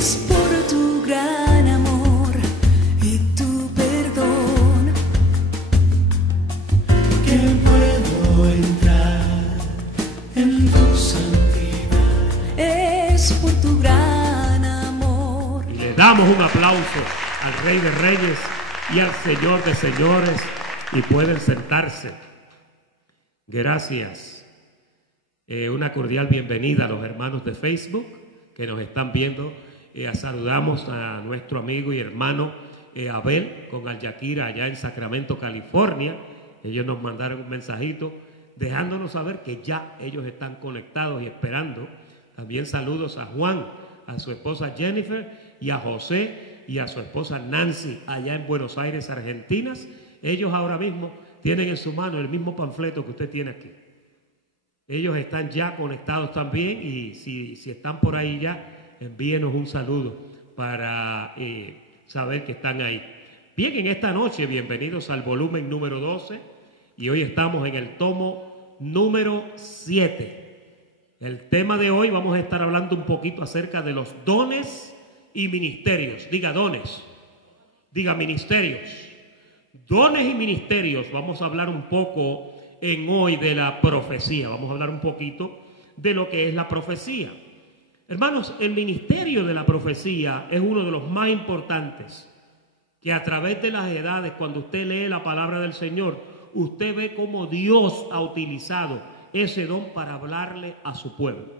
Es por tu gran amor y tu perdón que puedo entrar en tu santidad. es por tu gran amor. Y le damos un aplauso al Rey de Reyes y al Señor de Señores, y pueden sentarse. Gracias. Una cordial bienvenida a los hermanos de Facebook que nos están viendo. Saludamos a nuestro amigo y hermano Abel con Al-Yakira allá en Sacramento, California. Ellos nos mandaron un mensajito dejándonos saber que ya ellos están conectados y esperando. También saludos a Juan, a su esposa Jennifer, y a José y a su esposa Nancy allá en Buenos Aires, Argentina. Ellos ahora mismo tienen en su mano el mismo panfleto que usted tiene aquí. Ellos están ya conectados también, y si están por ahí ya, envíenos un saludo para saber que están ahí. Bien, en esta noche, bienvenidos al volumen número 12, y hoy estamos en el tomo número 7. El tema de hoy vamos a estar hablando un poquito acerca de los dones y ministerios. Diga dones, diga ministerios. Dones y ministerios. Vamos a hablar un poco en hoy de la profecía. Vamos a hablar un poquito de lo que es la profecía. Hermanos, el ministerio de la profecía es uno de los más importantes, que a través de las edades, cuando usted lee la palabra del Señor, usted ve cómo Dios ha utilizado ese don para hablarle a su pueblo.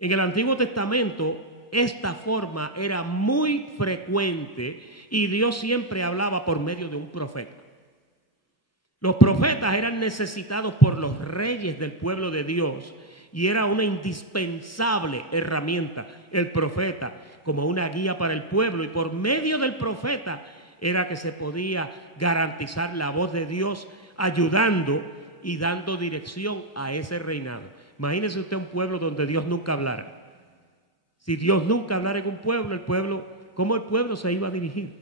En el Antiguo Testamento, esta forma era muy frecuente y Dios siempre hablaba por medio de un profeta. Los profetas eran necesitados por los reyes del pueblo de Dios y era una indispensable herramienta el profeta como una guía para el pueblo, y por medio del profeta era que se podía garantizar la voz de Dios ayudando y dando dirección a ese reinado. Imagínese usted un pueblo donde Dios nunca hablara. Si Dios nunca hablara en un pueblo, ¿cómo el pueblo se iba a dirigir?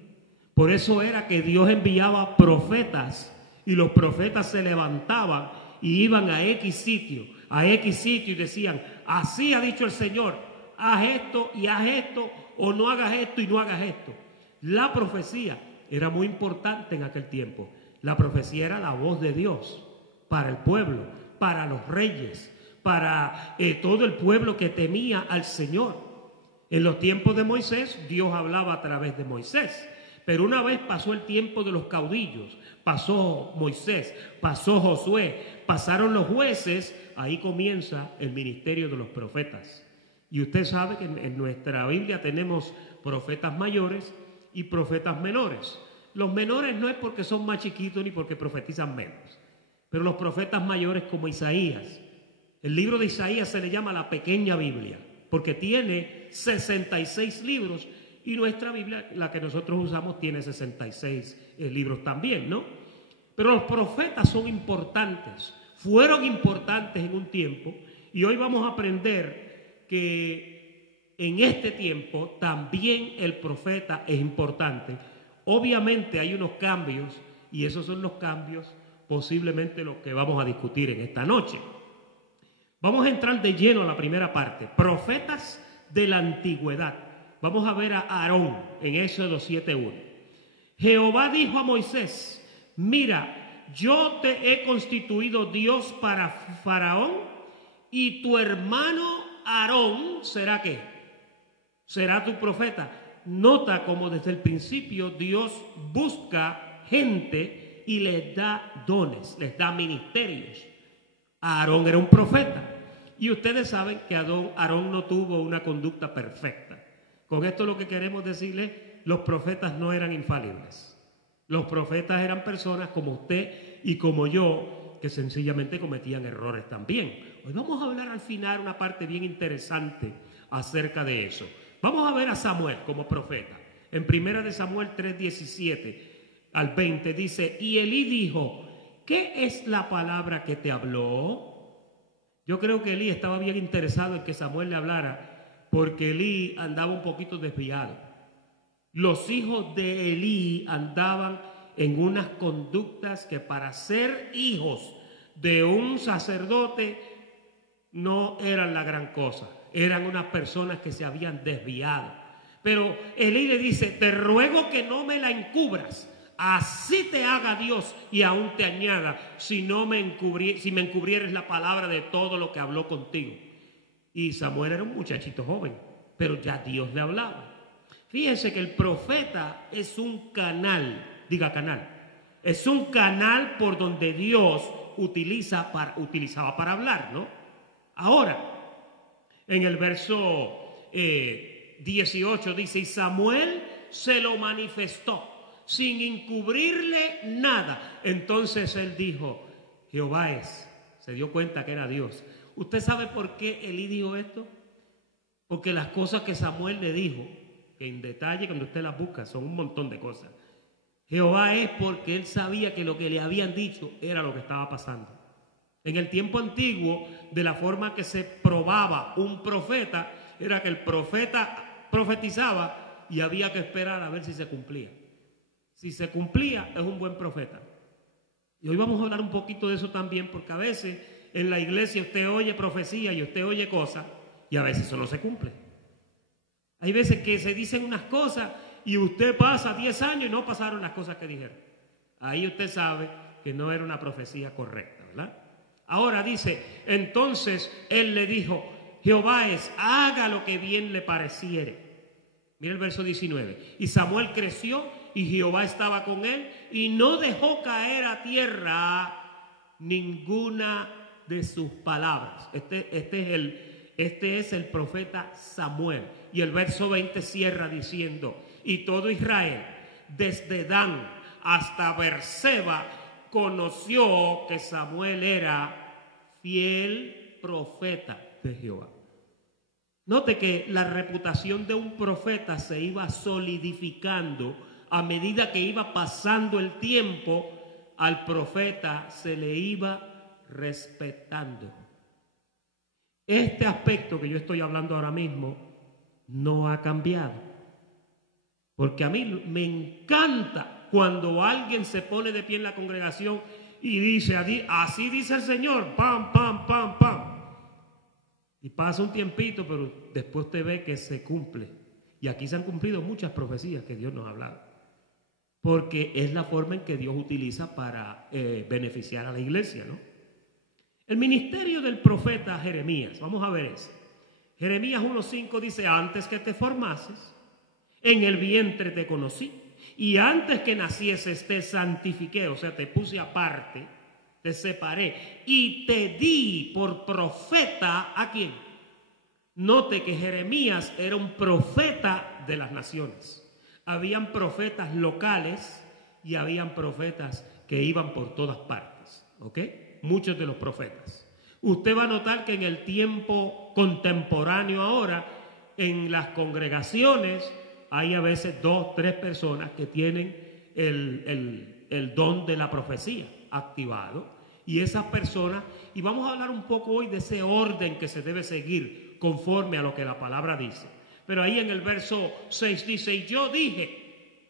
Por eso era que Dios enviaba profetas, y los profetas se levantaban y iban a X sitio y decían: así ha dicho el Señor, haz esto y haz esto, o no hagas esto y no hagas esto. La profecía era muy importante en aquel tiempo. La profecía era la voz de Dios para el pueblo, para los reyes, para todo el pueblo que temía al Señor. En los tiempos de Moisés, Dios hablaba a través de Moisés. Pero una vez pasó el tiempo de los caudillos, pasó Moisés, pasó Josué, pasaron los jueces, ahí comienza el ministerio de los profetas. Y usted sabe que en nuestra Biblia tenemos profetas mayores y profetas menores. Los menores no es porque son más chiquitos ni porque profetizan menos, pero los profetas mayores, como Isaías. El libro de Isaías se le llama la pequeña Biblia porque tiene 66 libros. Y nuestra Biblia, la que nosotros usamos, tiene 66 libros también, ¿no? Pero los profetas son importantes, fueron importantes en un tiempo, y hoy vamos a aprender que en este tiempo también el profeta es importante. Obviamente hay unos cambios, y esos son los cambios posiblemente los que vamos a discutir en esta noche. Vamos a entrar de lleno a la primera parte, profetas de la antigüedad. Vamos a ver a Aarón en Éxodo 7:1. Jehová dijo a Moisés: mira, yo te he constituido Dios para Faraón, y tu hermano Aarón será ¿qué? Será tu profeta. Nota cómo desde el principio Dios busca gente y les da dones, les da ministerios. Aarón era un profeta, y ustedes saben que Aarón no tuvo una conducta perfecta. Con esto lo que queremos decirle: los profetas no eran infalibles. Los profetas eran personas como usted y como yo, que sencillamente cometían errores también. Hoy vamos a hablar al final una parte bien interesante acerca de eso. Vamos a ver a Samuel como profeta. En 1 de Samuel 3:17 al 20 dice: y Elí dijo: ¿qué es la palabra que te habló? Yo creo que Elí estaba bien interesado en que Samuel le hablara, porque Elí andaba un poquito desviado. Los hijos de Elí andaban en unas conductas que para ser hijos de un sacerdote no eran la gran cosa. Eran unas personas que se habían desviado. Pero Elí le dice, te ruego que no me la encubras. Así te haga Dios y aún te añada si me encubrieres la palabra de todo lo que habló contigo. Y Samuel era un muchachito joven, pero ya Dios le hablaba. Fíjense que el profeta es un canal, diga canal, es un canal por donde Dios utilizaba para hablar, ¿no? Ahora, en el verso 18 dice, y Samuel se lo manifestó sin encubrirle nada. Entonces él dijo, Jehová es. Se dio cuenta que era Dios. ¿Usted sabe por qué Elí dijo esto? Porque las cosas que Samuel le dijo, que en detalle cuando usted las busca son un montón de cosas. Jehová es porque él sabía que lo que le habían dicho era lo que estaba pasando. En el tiempo antiguo, de la forma que se probaba un profeta, era que el profeta profetizaba y había que esperar a ver si se cumplía. Si se cumplía, es un buen profeta. Y hoy vamos a hablar un poquito de eso también, porque a veces en la iglesia usted oye profecía y usted oye cosas y a veces eso no se cumple. Hay veces que se dicen unas cosas y usted pasa 10 años y no pasaron las cosas que dijeron. Ahí usted sabe que no era una profecía correcta, ¿verdad? Ahora dice, entonces él le dijo, Jehová es, haga lo que bien le pareciere. Mira el verso 19. Y Samuel creció y Jehová estaba con él y no dejó caer a tierra ninguna de sus palabras. Este es el profeta Samuel. Y el verso 20 cierra diciendo, y todo Israel, desde Dan hasta Berseba, conoció que Samuel era fiel profeta de Jehová. Note que la reputación de un profeta se iba solidificando a medida que iba pasando el tiempo. Al profeta se le iba respetando. Este aspecto que yo estoy hablando ahora mismo no ha cambiado, porque a mí me encanta cuando alguien se pone de pie en la congregación y dice, así dice el Señor, pam, pam, pam, pam. Y pasa un tiempito, pero después usted ve que se cumple. Y aquí se han cumplido muchas profecías que Dios nos ha hablado, porque es la forma en que Dios utiliza para beneficiar a la iglesia, ¿no? El ministerio del profeta Jeremías, vamos a ver eso. Jeremías 1:5 dice, antes que te formases, en el vientre te conocí, y antes que nacieses te santifiqué, o sea, te puse aparte, te separé, y te di por profeta, ¿a quién? Note que Jeremías era un profeta de las naciones. Habían profetas locales y habían profetas que iban por todas partes, ¿ok? Muchos de los profetas. Usted va a notar que en el tiempo contemporáneo ahora, en las congregaciones, hay a veces 2, 3 personas que tienen el don de la profecía activado. Y esas personas, y vamos a hablar un poco hoy de ese orden que se debe seguir conforme a lo que la palabra dice. Pero ahí en el verso 6 dice, y yo dije,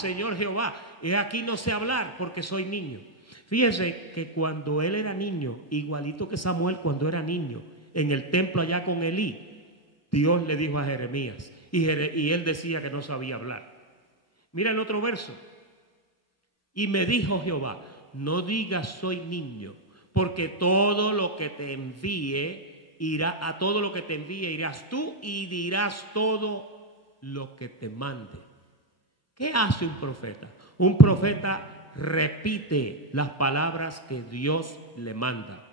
Señor Jehová, he aquí no sé hablar porque soy niño. Fíjense que cuando él era niño, igualito que Samuel cuando era niño, en el templo allá con Elí, Dios le dijo a Jeremías, y él decía que no sabía hablar. Mira el otro verso. Y me dijo Jehová, no digas soy niño, porque todo lo que te envíe a todo lo que te envíe irás tú y dirás todo lo que te mande. ¿Qué hace un profeta? Un profeta repite las palabras que Dios le manda.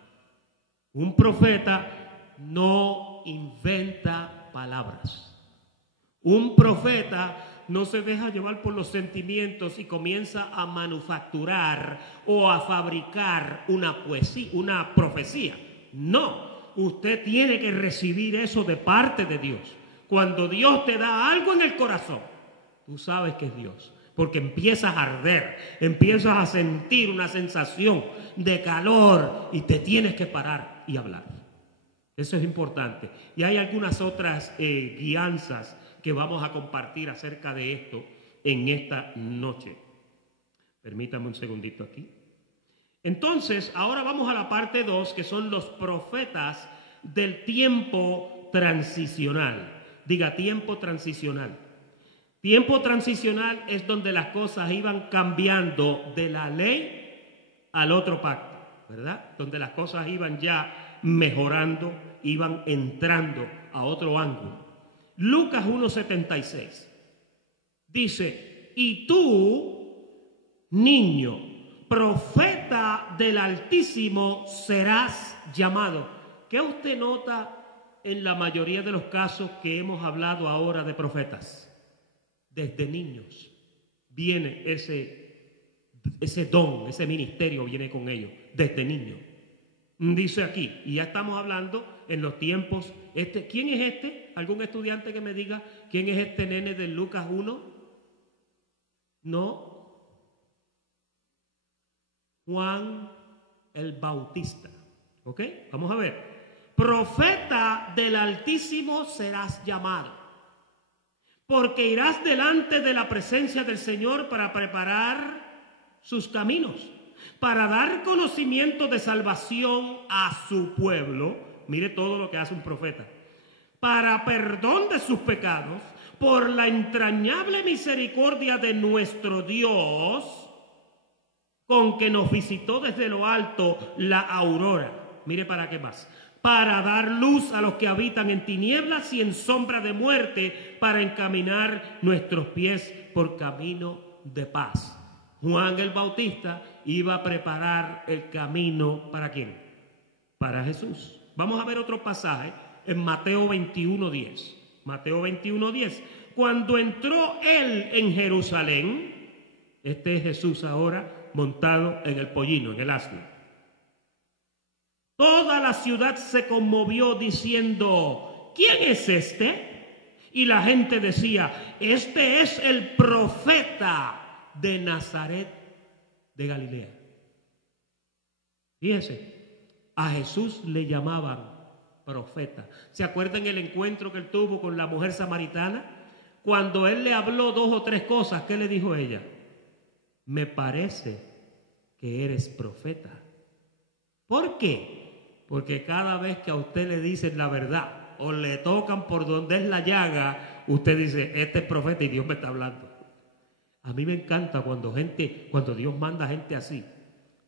Un profeta no inventa palabras. Un profeta no se deja llevar por los sentimientos y comienza a manufacturar o a fabricar una profecía. No, usted tiene que recibir eso de parte de Dios. Cuando Dios te da algo en el corazón, tú sabes que es Dios. Porque empiezas a arder, empiezas a sentir una sensación de calor y te tienes que parar y hablar. Eso es importante. Y hay algunas otras guianzas que vamos a compartir acerca de esto en esta noche. Permítame un segundito aquí. Entonces, ahora vamos a la parte 2, que son los profetas del tiempo transicional. Diga tiempo transicional. Tiempo transicional es donde las cosas iban cambiando de la ley al otro pacto, ¿verdad? Donde las cosas iban ya mejorando, iban entrando a otro ángulo. Lucas 1:76 dice: y tú, niño, profeta del Altísimo serás llamado. ¿Qué usted nota en la mayoría de los casos que hemos hablado ahora de profetas? Desde niños viene ese don, ese ministerio viene con ellos, desde niños. Dice aquí, y ya estamos hablando en los tiempos, ¿quién es este? ¿Algún estudiante que me diga quién es este nene de Lucas 1? No. Juan el Bautista. ¿Ok? Vamos a ver. Profeta del Altísimo serás llamado, porque irás delante de la presencia del Señor para preparar sus caminos, para dar conocimiento de salvación a su pueblo. Mire todo lo que hace un profeta. Para perdón de sus pecados, por la entrañable misericordia de nuestro Dios, con que nos visitó desde lo alto la aurora. Mire para qué más. Para dar luz a los que habitan en tinieblas y en sombra de muerte, para encaminar nuestros pies por camino de paz. Juan el Bautista iba a preparar el camino, ¿para quién? Para Jesús. Vamos a ver otro pasaje en Mateo 21:10. Mateo 21:10. Cuando entró él en Jerusalén, este es Jesús ahora montado en el pollino, en el asno. Toda la ciudad se conmovió diciendo: ¿quién es este? Y la gente decía: este es el profeta de Nazaret de Galilea. Fíjese, a Jesús le llamaban profeta. ¿Se acuerdan el encuentro que él tuvo con la mujer samaritana? Cuando él le habló 2 o 3 cosas, ¿qué le dijo ella? Me parece que eres profeta. ¿Por qué? Porque cada vez que a usted le dicen la verdad o le tocan por donde es la llaga, usted dice: este es profeta y Dios me está hablando. A mí me encanta cuando Dios manda gente así.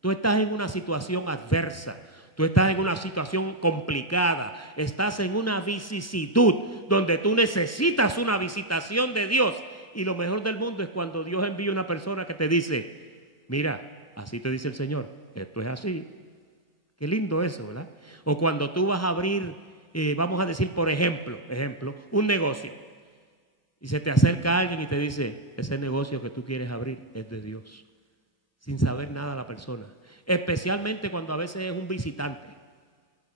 Tú estás en una situación adversa, tú estás en una situación complicada, estás en una vicisitud donde tú necesitas una visitación de Dios. Y lo mejor del mundo es cuando Dios envía una persona que te dice: mira, así te dice el Señor, esto es así. Qué lindo eso, ¿verdad? O cuando tú vas a abrir, vamos a decir por ejemplo, un negocio. Y se te acerca alguien y te dice: ese negocio que tú quieres abrir es de Dios. Sin saber nada la persona. Especialmente cuando a veces es un visitante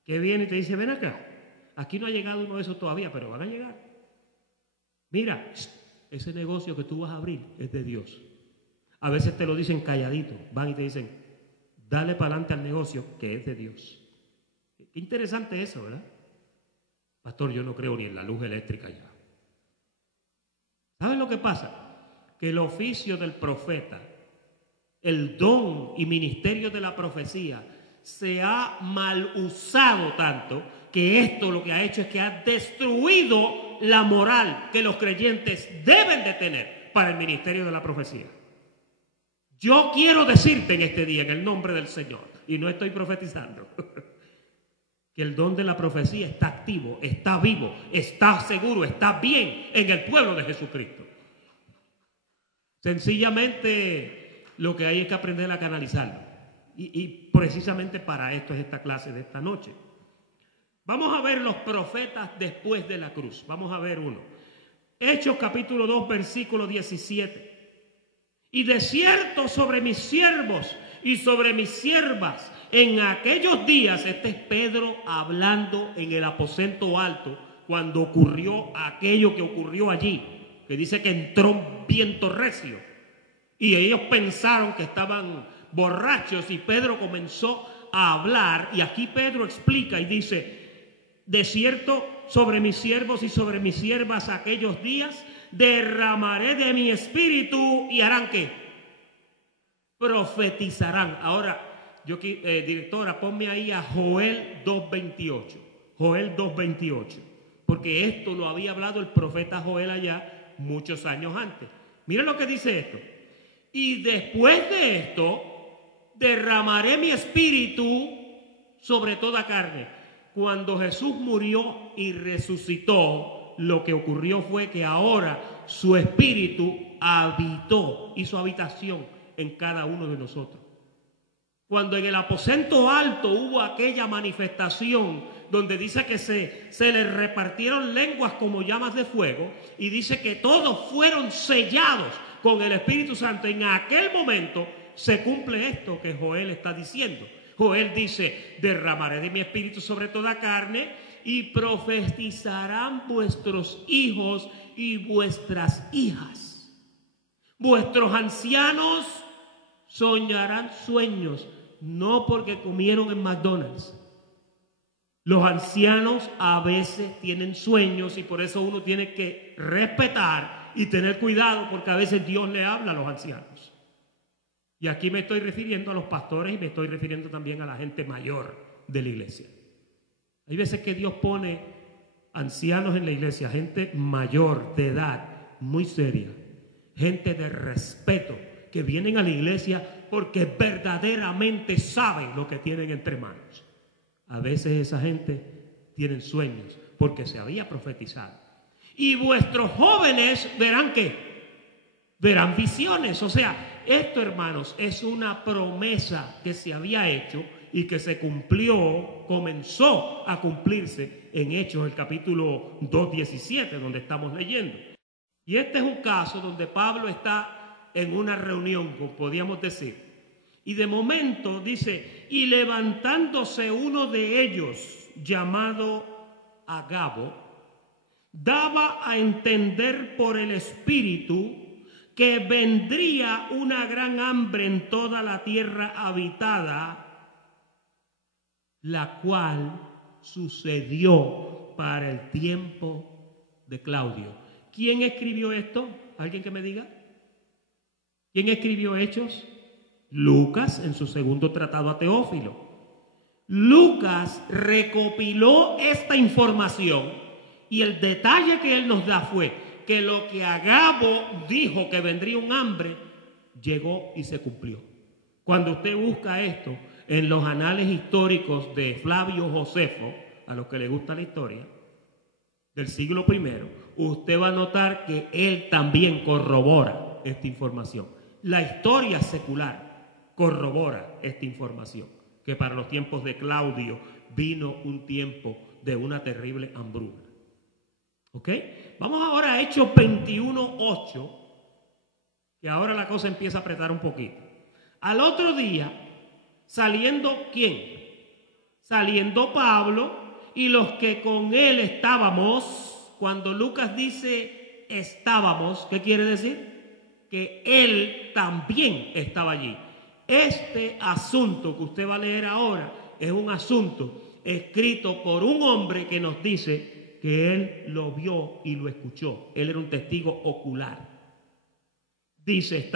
que viene y te dice: ven acá, aquí no ha llegado uno de esos todavía, pero van a llegar. Mira, ese negocio que tú vas a abrir es de Dios. A veces te lo dicen calladito, van y te dicen: dale para adelante al negocio que es de Dios. Qué interesante eso, ¿verdad? Pastor, yo no creo ni en la luz eléctrica ya. ¿Saben lo que pasa? Que el oficio del profeta, el don y ministerio de la profecía, se ha mal usado tanto que esto lo que ha hecho es que ha destruido la moral que los creyentes deben de tener para el ministerio de la profecía. Yo quiero decirte en este día, en el nombre del Señor, y no estoy profetizando, que el don de la profecía está activo, está vivo, está seguro, está bien en el pueblo de Jesucristo. Sencillamente lo que hay es que aprender a canalizarlo. Y precisamente para esto es esta clase de esta noche. Vamos a ver los profetas después de la cruz. Vamos a ver uno. Hechos capítulo 2, versículo 17. Y de cierto sobre mis siervos y sobre mis siervas en aquellos días, este es Pedro hablando en el aposento alto cuando ocurrió aquello que ocurrió allí, que dice que entró un viento recio y ellos pensaron que estaban borrachos y Pedro comenzó a hablar, y aquí Pedro explica y dice: de cierto sobre mis siervos y sobre mis siervas aquellos días derramaré de mi espíritu y harán ¿qué? Profetizarán. Ahora, directora, ponme ahí a Joel 2:28. Joel 2:28. porque esto lo había hablado el profeta Joel allá muchos años antes. Mira lo que dice esto. Y después de esto, derramaré mi espíritu sobre toda carne. Cuando Jesús murió y resucitó, lo que ocurrió fue que ahora su espíritu habitó, hizo habitación en cada uno de nosotros. Cuando en el aposento alto hubo aquella manifestación donde dice que se les repartieron lenguas como llamas de fuego y dice que todos fueron sellados con el Espíritu Santo, en aquel momento se cumple esto que Joel está diciendo. Joel dice: derramaré de mi espíritu sobre toda carne y profetizarán vuestros hijos y vuestras hijas. Vuestros ancianos soñarán sueños, no porque comieron en McDonald's. Los ancianos a veces tienen sueños y por eso uno tiene que respetar y tener cuidado, porque a veces Dios le habla a los ancianos. Y aquí me estoy refiriendo a los pastores y me estoy refiriendo también a la gente mayor de la iglesia. Hay veces que Dios pone ancianos en la iglesia, gente mayor de edad, muy seria, gente de respeto, que vienen a la iglesia porque verdaderamente saben lo que tienen entre manos. A veces esa gente tiene sueños porque se había profetizado. Y vuestros jóvenes verán ¿qué? Verán visiones. O sea, esto, hermanos, es una promesa que se había hecho y que se cumplió, comenzó a cumplirse en Hechos, el capítulo 2:17, donde estamos leyendo. Y este es un caso donde Pablo está en una reunión, como podríamos decir. Y de momento dice: y levantándose uno de ellos, llamado Agabo, daba a entender por el Espíritu que vendría una gran hambre en toda la tierra habitada, la cual sucedió para el tiempo de Claudio. ¿Quién escribió esto? ¿Alguien que me diga? ¿Quién escribió Hechos? Lucas, en su segundo tratado a Teófilo. Lucas recopiló esta información y el detalle que él nos da fue que lo que Agabo dijo, que vendría un hambre, llegó y se cumplió. Cuando usted busca esto en los anales históricos de Flavio Josefo, a los que le gusta la historia, del siglo I, usted va a notar que él también corrobora esta información. La historia secular corrobora esta información, que para los tiempos de Claudio vino un tiempo de una terrible hambruna. ¿Ok? Vamos ahora a Hechos 21:8, que ahora la cosa empieza a apretar un poquito. Al otro día, saliendo ¿quién? Saliendo Pablo y los que con él estábamos. Cuando Lucas dice estábamos, ¿qué quiere decir? Que él también estaba allí. Este asunto que usted va a leer ahora es un asunto escrito por un hombre que nos dice que él lo vio y lo escuchó. Él era un testigo ocular. Dice: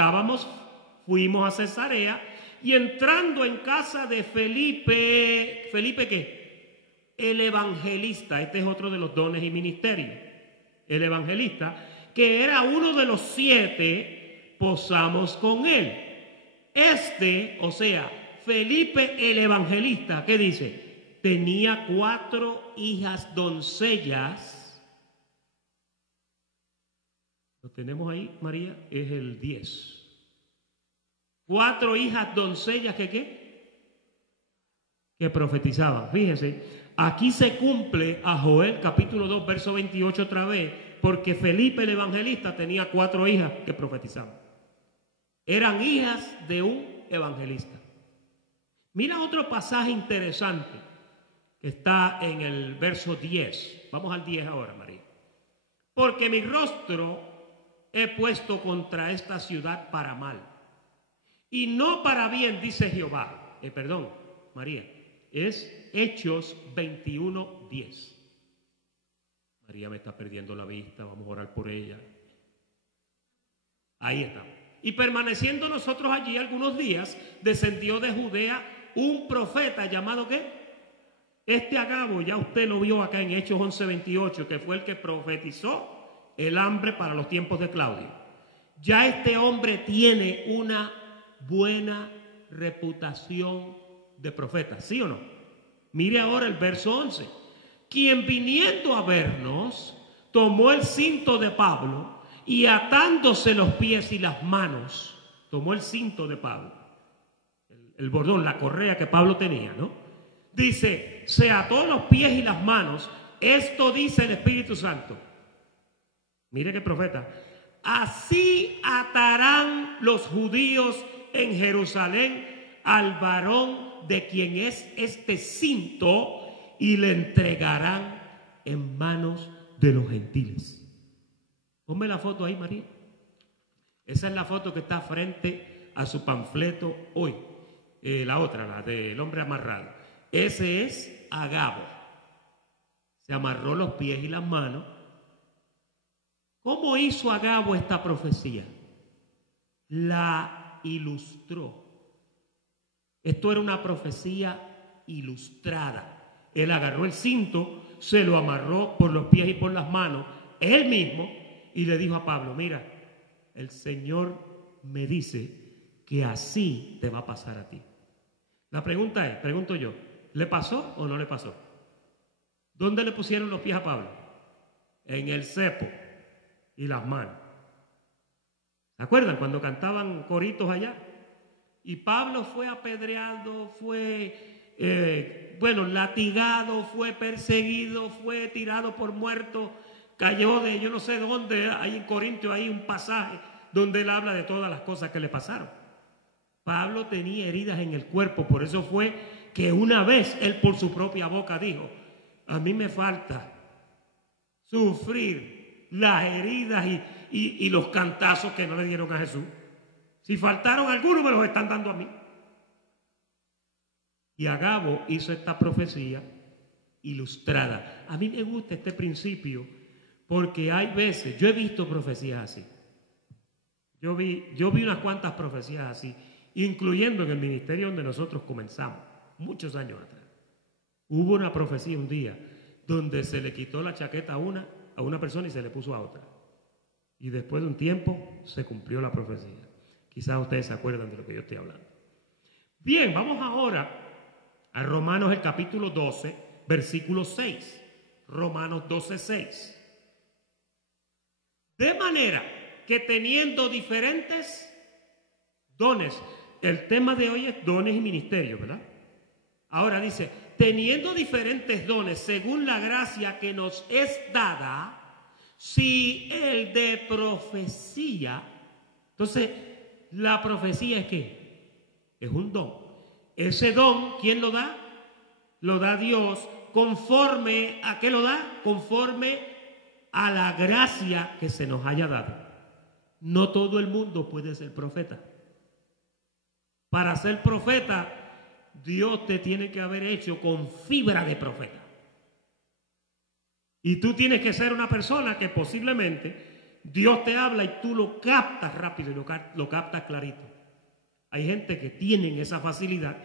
fuimos a Cesarea y entrando en casa de Felipe. ¿Felipe qué? El evangelista. Este es otro de los dones y ministerios. El evangelista, que era uno de los 7, posamos con él. O sea, Felipe el evangelista, ¿qué dice? Tenía 4 hijas doncellas. Lo tenemos ahí, María, es el 10. 4 hijas doncellas que ¿qué? Que profetizaban. Fíjense, aquí se cumple a Joel capítulo 2, verso 28 otra vez, porque Felipe el evangelista tenía 4 hijas que profetizaban. Eran hijas de un evangelista. Mira otro pasaje interesante que está en el verso 10. Vamos al 10 ahora, María. Porque mi rostro he puesto contra esta ciudad para mal, y no para bien, dice Jehová. María, es Hechos 21:10. María me está perdiendo la vista, vamos a orar por ella. Ahí estamos. Y permaneciendo nosotros allí algunos días, descendió de Judea un profeta llamado ¿qué? Este Agabo ya usted lo vio acá en Hechos 11:28, que fue el que profetizó el hambre para los tiempos de Claudio. Ya este hombre tiene una buena reputación de profeta, ¿sí o no? Mire ahora el verso 11. Quien viniendo a vernos, tomó el cinto de Pablo y atándose los pies y las manos, tomó el cinto de Pablo, el bordón, la correa que Pablo tenía, ¿no? Dice, se ató los pies y las manos. Esto dice el Espíritu Santo. Mire qué profeta. Así atarán los judíos en Jerusalén al varón de quien es este cinto y le entregarán en manos de los gentiles. Ponme la foto ahí, María. Esa es la foto que está frente a su panfleto hoy. La otra, la del hombre amarrado. Ese es Agabo. Se amarró los pies y las manos. ¿Cómo hizo Agabo esta profecía? La ilustró. Esto era una profecía ilustrada. Él agarró el cinto, se lo amarró por los pies y por las manos, él mismo, y le dijo a Pablo, mira, el Señor me dice que así te va a pasar a ti. La pregunta es, pregunto yo, ¿le pasó o no le pasó? ¿Dónde le pusieron los pies a Pablo? En el cepo y las manos. ¿Se acuerdan cuando cantaban coritos allá? Y Pablo fue apedreado, fue, latigado, fue perseguido, fue tirado por muerto, cayó de yo no sé dónde, hay en Corintios hay un pasaje donde él habla de todas las cosas que le pasaron. Pablo tenía heridas en el cuerpo, por eso fue que una vez él por su propia boca dijo, a mí me falta sufrir las heridas y los cantazos que no le dieron a Jesús. Si faltaron algunos, me los están dando a mí. Y Agabo hizo esta profecía ilustrada. A mí me gusta este principio porque hay veces, yo he visto profecías así. Yo vi unas cuantas profecías así, incluyendo en el ministerio donde nosotros comenzamos, muchos años atrás. Hubo una profecía un día donde se le quitó la chaqueta a una persona y se le puso a otra. Y después de un tiempo se cumplió la profecía. Quizás ustedes se acuerdan de lo que yo estoy hablando. Bien, vamos ahora a Romanos el capítulo 12, versículo 6. Romanos 12, 6. De manera que teniendo diferentes dones, el tema de hoy es dones y ministerios, ¿verdad? Ahora dice, teniendo diferentes dones según la gracia que nos es dada, si el de profecía, entonces la profecía es ¿qué? Es un don. Ese don, ¿quién lo da? Lo da Dios. ¿Conforme a qué lo da? Conforme a la gracia que se nos haya dado. No todo el mundo puede ser profeta. Para ser profeta, Dios te tiene que haber hecho con fibra de profeta. Y tú tienes que ser una persona que posiblemente Dios te habla y tú lo captas rápido y lo captas clarito. Hay gente que tienen esa facilidad,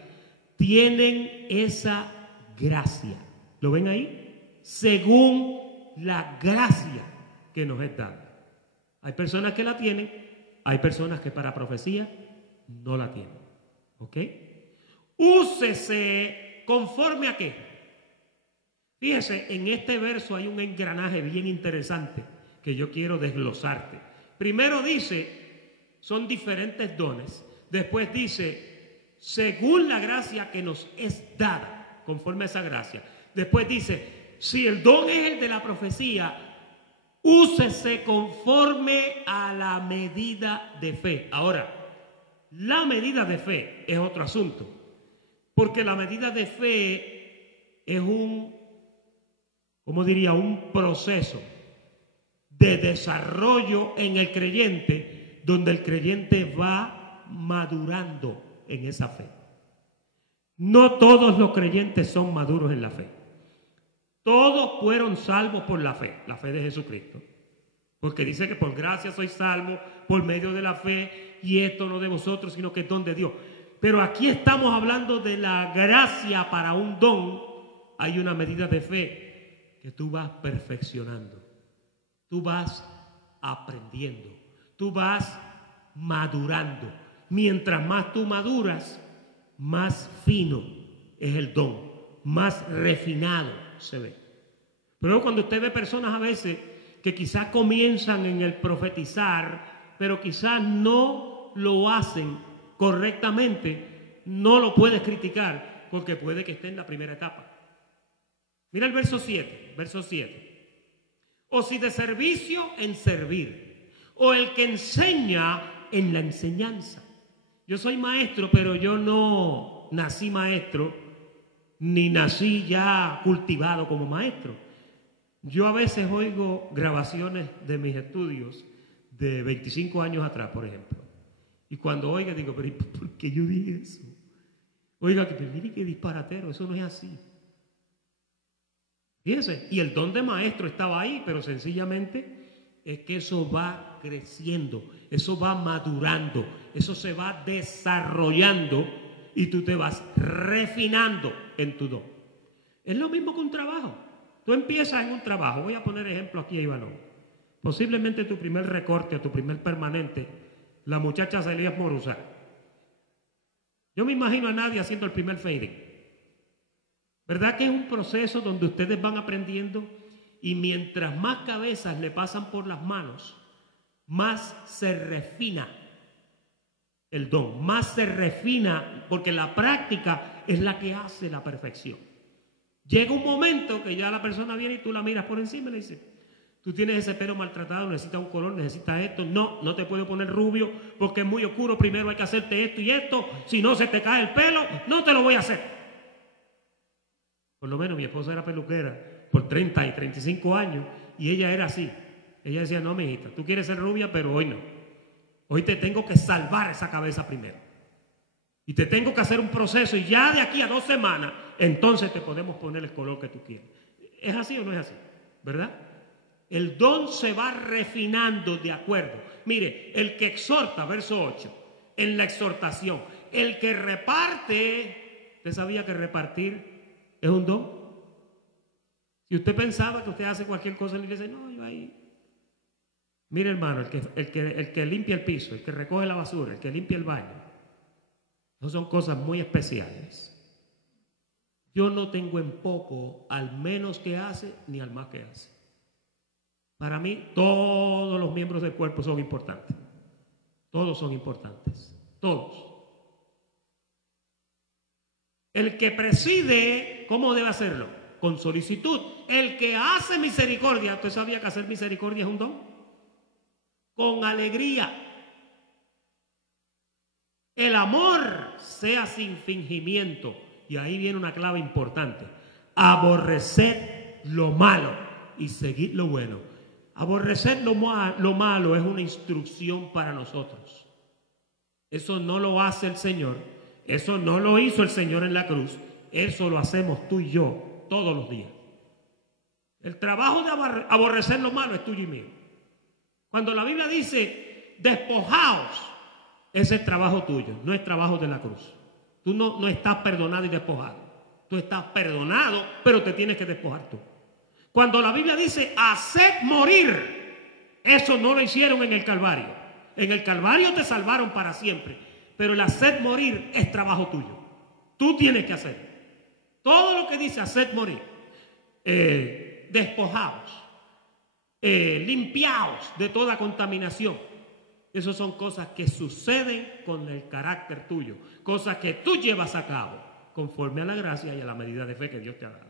tienen esa gracia. ¿Lo ven ahí? Según la gracia que nos es dada. Hay personas que la tienen, hay personas que para profecía no la tienen. ¿Ok? Úsese conforme a qué. Fíjese, en este verso hay un engranaje bien interesante que yo quiero desglosarte. Primero dice, son diferentes dones. Después dice, según la gracia que nos es dada, conforme a esa gracia. Después dice, si el don es el de la profecía, úsese conforme a la medida de fe. Ahora, la medida de fe es otro asunto, porque la medida de fe es un proceso de desarrollo en el creyente, donde el creyente va madurando en esa fe. No todos los creyentes son maduros en la fe. Todos fueron salvos por la fe de Jesucristo. Porque dice que por gracia sois salvos por medio de la fe, y esto no de vosotros, sino que es don de Dios. Pero aquí estamos hablando de la gracia para un don hay una medida de fe que tú vas perfeccionando. Tú vas aprendiendo. Tú vas madurando. Mientras más tú maduras, más fino es el don, más refinado se ve. Pero cuando usted ve personas a veces que quizás comienzan en el profetizar, pero quizás no lo hacen correctamente, no lo puedes criticar porque puede que esté en la primera etapa. Mira el verso 7. O si de servicio, en servir, o el que enseña, en la enseñanza. Yo soy maestro, pero yo no nací maestro, ni nací ya cultivado como maestro. Yo a veces oigo grabaciones de mis estudios de 25 años atrás, por ejemplo. Y cuando oiga digo, pero ¿por qué yo dije eso? Oiga, que mire qué disparatero, eso no es así. Fíjense, y el don de maestro estaba ahí, pero sencillamente es que eso va creciendo, eso va madurando, eso se va desarrollando y tú te vas refinando en tu don. Es lo mismo que un trabajo. Tú empiezas en un trabajo, voy a poner ejemplo aquí a Iván. Posiblemente tu primer recorte o tu primer permanente, la muchacha se le iba a esmoruzar. Yo me imagino a nadie haciendo el primer fading. ¿Verdad que es un proceso donde ustedes van aprendiendo y mientras más cabezas le pasan por las manos, más se refina el don, más se refina, porque la práctica es la que hace la perfección. Llega un momento que ya la persona viene y tú la miras por encima y le dices, tú tienes ese pelo maltratado, necesitas un color, necesitas esto. No te puedo poner rubio porque es muy oscuro, primero hay que hacerte esto y esto, si no se te cae el pelo, no te lo voy a hacer. Por lo menos mi esposa era peluquera por 30 y 35 años y ella era así. Ella decía, no, mijita, tú quieres ser rubia, pero hoy no. Hoy te tengo que salvar esa cabeza primero. Y te tengo que hacer un proceso y ya de aquí a 2 semanas, entonces te podemos poner el color que tú quieres. ¿Es así o no es así? ¿Verdad? El don se va refinando de acuerdo. Mire, el que exhorta, verso 8, en la exhortación, el que reparte, ¿usted sabía que repartir es un don? Si usted pensaba que usted hace cualquier cosa en la iglesia, no, yo ahí. Mire, hermano, el que limpia el piso, el que recoge la basura, el que limpia el baño, no son cosas muy especiales. Yo no tengo en poco al menos que hace ni al más que hace. Para mí, todos los miembros del cuerpo son importantes. Todos son importantes. Todos. El que preside, ¿cómo debe hacerlo? Con solicitud. El que hace misericordia, ¿usted sabía que hacer misericordia es un don? Con alegría. El amor sea sin fingimiento. Y ahí viene una clave importante. Aborrecer lo malo y seguir lo bueno. Aborrecer lo malo es una instrucción para nosotros. Eso no lo hace el Señor. Eso no lo hizo el Señor en la cruz. Eso lo hacemos tú y yo todos los días. El trabajo de aborrecer lo malo es tuyo y mío. Cuando la Biblia dice despojaos, ese es trabajo tuyo, no es trabajo de la cruz. Tú no estás perdonado y despojado. Tú estás perdonado, pero te tienes que despojar tú. Cuando la Biblia dice haced morir, eso no lo hicieron en el Calvario. En el Calvario te salvaron para siempre, pero el hacer morir es trabajo tuyo. Tú tienes que hacerlo. Todo lo que dice haced morir, despojaos, limpiaos de toda contaminación. Esas son cosas que suceden con el carácter tuyo, cosas que tú llevas a cabo conforme a la gracia y a la medida de fe que Dios te ha dado.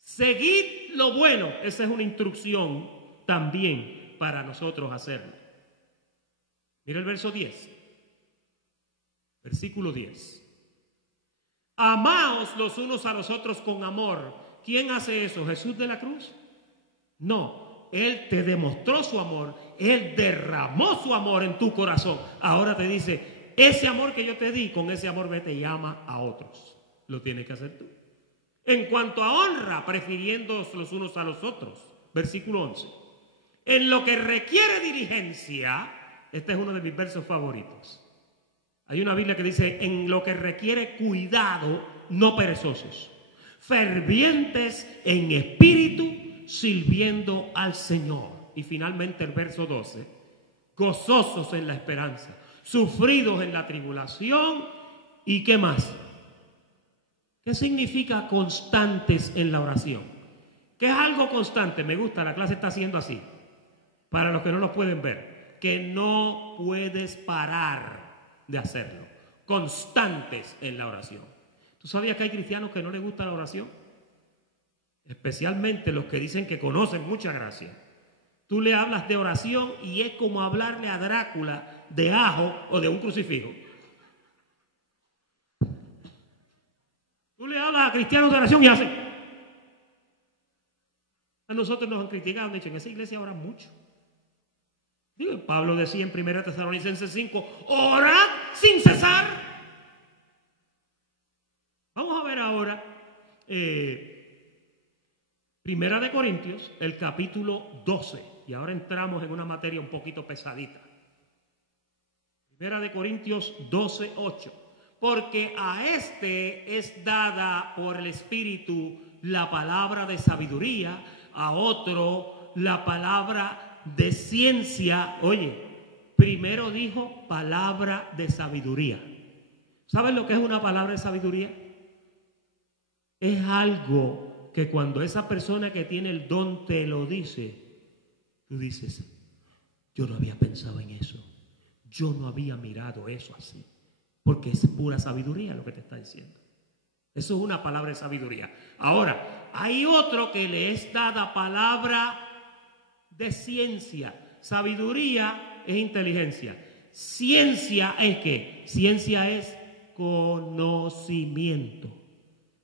Seguid lo bueno, esa es una instrucción también para nosotros hacerlo. Mira el verso 10, versículo 10. Amaos los unos a los otros con amor. ¿Quién hace eso? ¿Jesús de la cruz? No, Él te demostró su amor, Él derramó su amor en tu corazón. Ahora te dice, ese amor que yo te di, con ese amor vete y ama a otros. Lo tienes que hacer tú. En cuanto a honra, prefiriéndoos los unos a los otros. Versículo 11. En lo que requiere diligencia, este es uno de mis versos favoritos. Hay una Biblia que dice, en lo que requiere cuidado, no perezosos. fervientes en espíritu, sirviendo al Señor. Y finalmente el verso 12, gozosos en la esperanza, sufridos en la tribulación. ¿Y qué más? ¿Qué significa constantes en la oración? ¿Qué es algo constante? Me gusta, la clase está haciendo así, para los que no lo pueden ver, que no puedes parar de hacerlo. Constantes en la oración. ¿Tú sabías que hay cristianos que no les gusta la oración? Especialmente los que dicen que conocen mucha gracia. Tú le hablas de oración y es como hablarle a Drácula de ajo o de un crucifijo. Tú le hablas a cristianos de oración y hacen. A nosotros nos han criticado, han dicho, en esa iglesia oran mucho. Digo, Pablo decía en 1 Tesalonicenses 5, orad sin cesar. Vamos a ver ahora 1 Corintios, el capítulo 12. Y ahora entramos en una materia un poquito pesadita. 1 Corintios 12, 8. Porque a este es dada por el Espíritu la palabra de sabiduría, a otro la palabra de ciencia. Oye, primero dijo palabra de sabiduría. ¿Saben lo que es una palabra de sabiduría? Es algo que cuando esa persona que tiene el don te lo dice, tú dices, yo no había pensado en eso, yo no había mirado eso así, porque es pura sabiduría lo que te está diciendo. Eso es una palabra de sabiduría. Ahora, hay otro que le es dada palabra de ciencia. Sabiduría es inteligencia. Ciencia es ¿qué? Ciencia es conocimiento.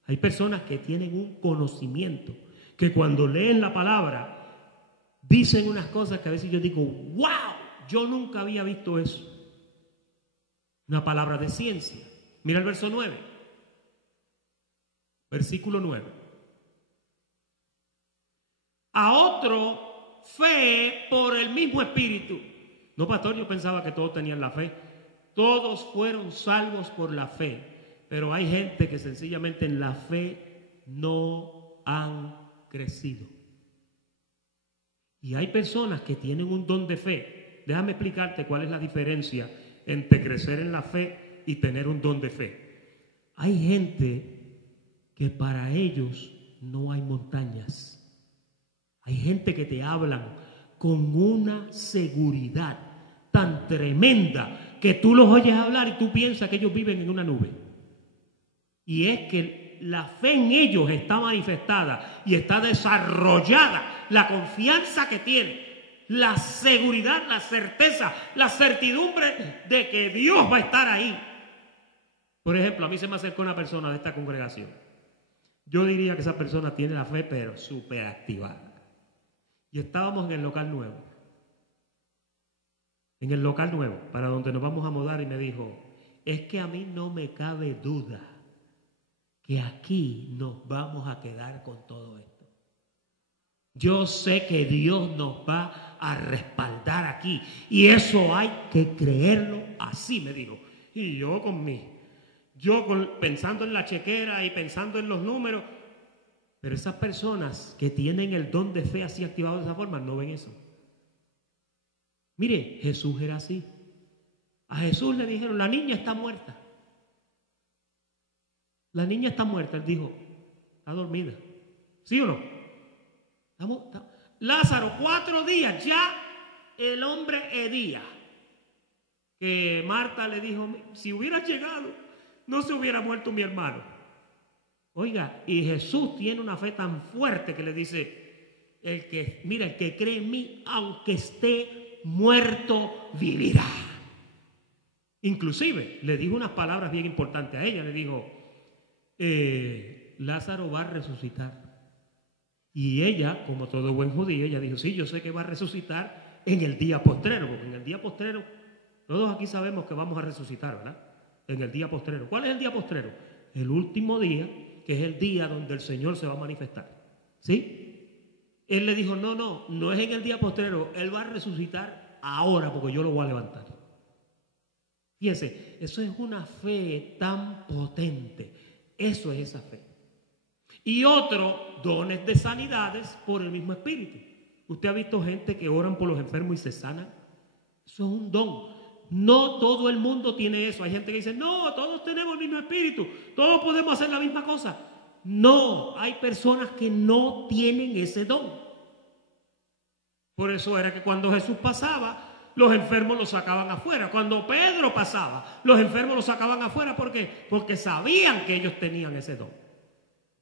Hay personas que tienen un conocimiento, que cuando leen la palabra dicen unas cosas que a veces yo digo, wow, yo nunca había visto eso. Una palabra de ciencia. Mira el verso 9. Versículo 9. A otro fe por el mismo Espíritu. No, pastor, yo pensaba que todos tenían la fe. Todos fueron salvos por la fe. Pero hay gente que sencillamente en la fe no han crecido. Y hay personas que tienen un don de fe. Déjame explicarte cuál es la diferencia entre crecer en la fe y tener un don de fe. Hay gente que para ellos no hay montañas. Hay gente que te hablan con una seguridad tan tremenda que tú los oyes hablar y tú piensas que ellos viven en una nube. Y es que la fe en ellos está manifestada y está desarrollada, la confianza que tienen, la seguridad, la certeza, la certidumbre de que Dios va a estar ahí. Por ejemplo, a mí se me acercó una persona de esta congregación. Yo diría que esa persona tiene la fe, pero súper activada. Y estábamos en el local nuevo. En el local nuevo, para donde nos vamos a mudar, y me dijo, es que a mí no me cabe duda que aquí nos vamos a quedar con todo esto. Yo sé que Dios nos va a respaldar aquí y eso hay que creerlo así, me dijo. Y yo pensando en la chequera y pensando en los números, pero esas personas que tienen el don de fe así activado de esa forma no ven eso. Mire, Jesús era así. A Jesús le dijeron, la niña está muerta. La niña está muerta. Él dijo, está dormida. ¿Sí o no? Lázaro, 4 días, ya el hombre hedía. Que Marta le dijo, si hubieras llegado, no se hubiera muerto mi hermano. Oiga, y Jesús tiene una fe tan fuerte que le dice, el que cree en mí, aunque esté muerto, vivirá. Inclusive, le dijo unas palabras bien importantes a ella. Le dijo, Lázaro va a resucitar. Y ella, como todo buen judío, ella dijo, sí, yo sé que va a resucitar en el día postrero, porque en el día postrero, todos aquí sabemos que vamos a resucitar, ¿verdad? En el día postrero. ¿Cuál es el día postrero? El último día, que es el día donde el Señor se va a manifestar. ¿Sí? Él le dijo, no es en el día postrero, Él va a resucitar ahora, porque yo lo voy a levantar. Fíjense, eso es una fe tan potente. Eso es esa fe. Y otro, dones de sanidades por el mismo Espíritu. ¿Usted ha visto gente que oran por los enfermos y se sanan? Eso es un don. No todo el mundo tiene eso. Hay gente que dice, no, todos tenemos el mismo Espíritu, todos podemos hacer la misma cosa. No, hay personas que no tienen ese don. Por eso era que cuando Jesús pasaba, los enfermos los sacaban afuera. Cuando Pedro pasaba, los enfermos los sacaban afuera. ¿Por qué? Porque sabían que ellos tenían ese don.